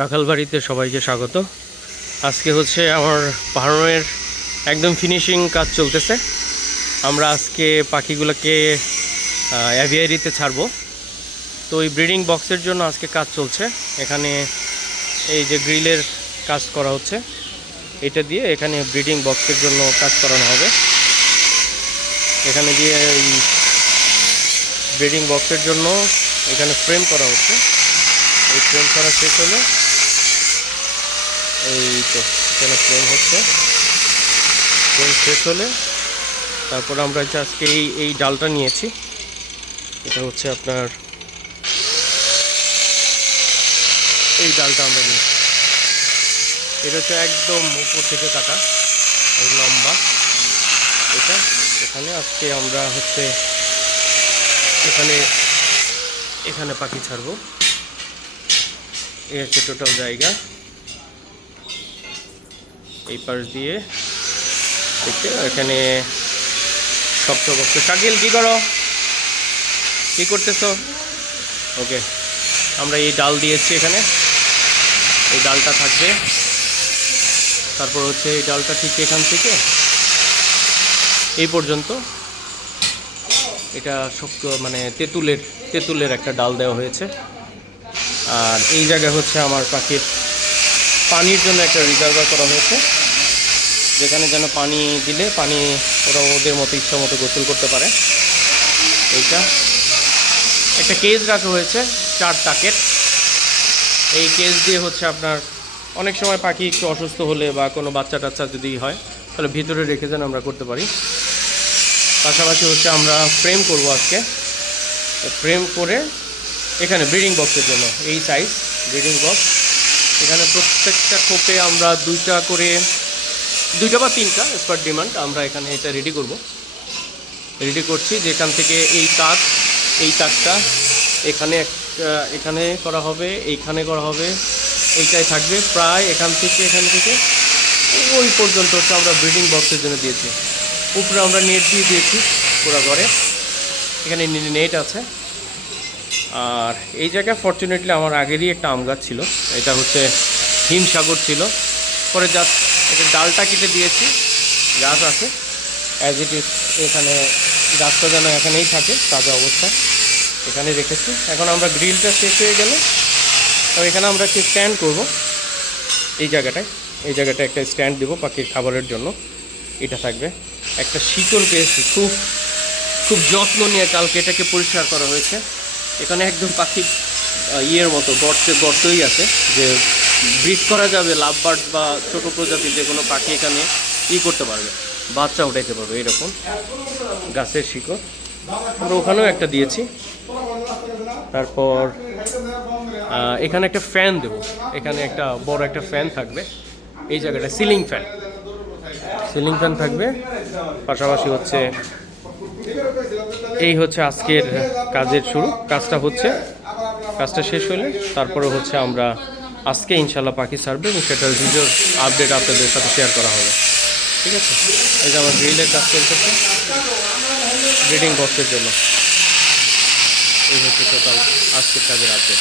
রাখালবাড়িতে সবাইকে স্বাগত। আজকে হচ্ছে আমার পাহাড়ের একদম ফিনিশিং কাজ চলতেছে। আমরা আজকে পাখিগুলোকে অ্যাভিয়ারিতে ছাড়বো। তো এই ব্রিডিং বক্সের জন্য আজকে কাজ চলছে। এখানে এই যে গ্রিলের কাজ করা হচ্ছে, এটা দিয়ে এখানে ব্রিডিং বক্সের জন্য কাজ করানো হবে। এখানে দিয়ে এই ব্রিডিং বক্সের জন্য এখানে ফ্রেম করা হচ্ছে। এই ফ্রেম করা শেষ হলে এই তো এখানে ফ্রেম হচ্ছে। ফ্রেম শেষ হলে তারপর আমরা আজকে এই ডালটা নিয়েছি। এটা হচ্ছে আপনার এই ডালটা আমরা নিয়েছি। এটা হচ্ছে একদম উপর থেকে কাটা, এই লম্বা এটা। এখানে আজকে আমরা হচ্ছে এখানে পাখি ছাড়বো। এই হচ্ছে টোটাল জায়গা। এই পাশ দিয়ে দেখতে এখানে শক্ত বক্ত। শাকিল কি করতেছো? ওকে, আমরা এই ডাল দিয়েছি এখানে। এই ডালটা থাকবে। তারপর হচ্ছে এই ডালটা ঠিক এখান থেকে এই পর্যন্ত এটা শক্ত, মানে তেঁতুলের একটা ডাল দেওয়া হয়েছে। আর এই জায়গায় হচ্ছে আমার পাখির পানির জন্য একটা রিজার্ভার করা হয়েছে, যেখানে যেন পানি দিলে ওরা ওদের মতো ইচ্ছা মতো গোসল করতে পারে। এইটা একটা কেজ রাখা হয়েছে 4 টাকের। এই কেজ দিয়ে হচ্ছে আপনার অনেক সময় পাখি একটু অসুস্থ হলে বা কোনো বাচ্চা টাচ্চা যদি হয়, তাহলে ভিতরে রেখে যেন আমরা করতে পারি। পাশাপাশি হচ্ছে আমরা ফ্রেম করব আজকে। ফ্রেম করে এখানে ব্রিডিং বক্সের জন্য এই সাইজ ব্রিডিং বক্স। এখানে প্রত্যেকটা খোপে আমরা 2টা বা 3টা স্পার ডিমান্ড আমরা এখানে এটা রেডি করছি। যেখান থেকে এই তাকটা এখানে করা হবে, এইখানে করা হবে, এইটাই থাকবে প্রায় এখান থেকে ওই পর্যন্ত হচ্ছে আমরা ব্রিডিং বক্সের জন্য দিয়েছি। উপরে আমরা নেট দিয়ে দিয়েছি পুরো ঘরে। এখানে নেট আছে। আর এই জায়গায় ফরচুনেটলি আমার আগেরই একটা আম গাছ ছিল, এটা হচ্ছে হিমসাগর ছিল। পরে জাস্ট এটা ডালটা কেটে দিয়েছি, গাছ আছে অ্যাজ ইট ইজ। এখানে গাছটা যেন এখানেই থাকে তাজা অবস্থায়, এখানে রেখেছি। এখন আমরা গ্রিলটা শেষ হয়ে গেলে এখানে আমরা একটি স্ট্যান্ড করব। এই জায়গাটায় একটা স্ট্যান্ড দেবো পাখির খাবারের জন্য। এটা থাকবে। একটা শিকড় পেয়েছি, খুব যত্ন নিয়ে কালকে এটাকে পরিষ্কার করা হয়েছে। এখানে একদম পাখির ইয়ের মতো গর্তই আছে, যে ব্রিড করা যাবে। লাভ বার্ড বা ছোটো প্রজাতির যে কোনো পাখি এখানে করতে পারবে, বাচ্চা উঠাইতে পারবে। এরকম গাছের শিকড় আমরা ওখানেও একটা দিয়েছি। তারপর এখানে একটা ফ্যান দেবো। এখানে একটা বড় একটা ফ্যান থাকবে। এই জায়গাটা সিলিং ফ্যান থাকবে। পাশাপাশি হচ্ছে এই হচ্ছে আজকের কাজের শুরু। কাজটা শেষ হলে তারপরে হচ্ছে আমরা আজকে ইনশাল্লাহ পাখি ছাড়বে এবং সেটার ভিডিওর আপডেট আপনাদের সাথে শেয়ার করা হবে। ঠিক আছে, এই যে আমার গ্রিলের কাজ চলতেছে ব্রিডিং বক্সের জন্য। এই হচ্ছে টোটাল আজকের কাজের আপডেট।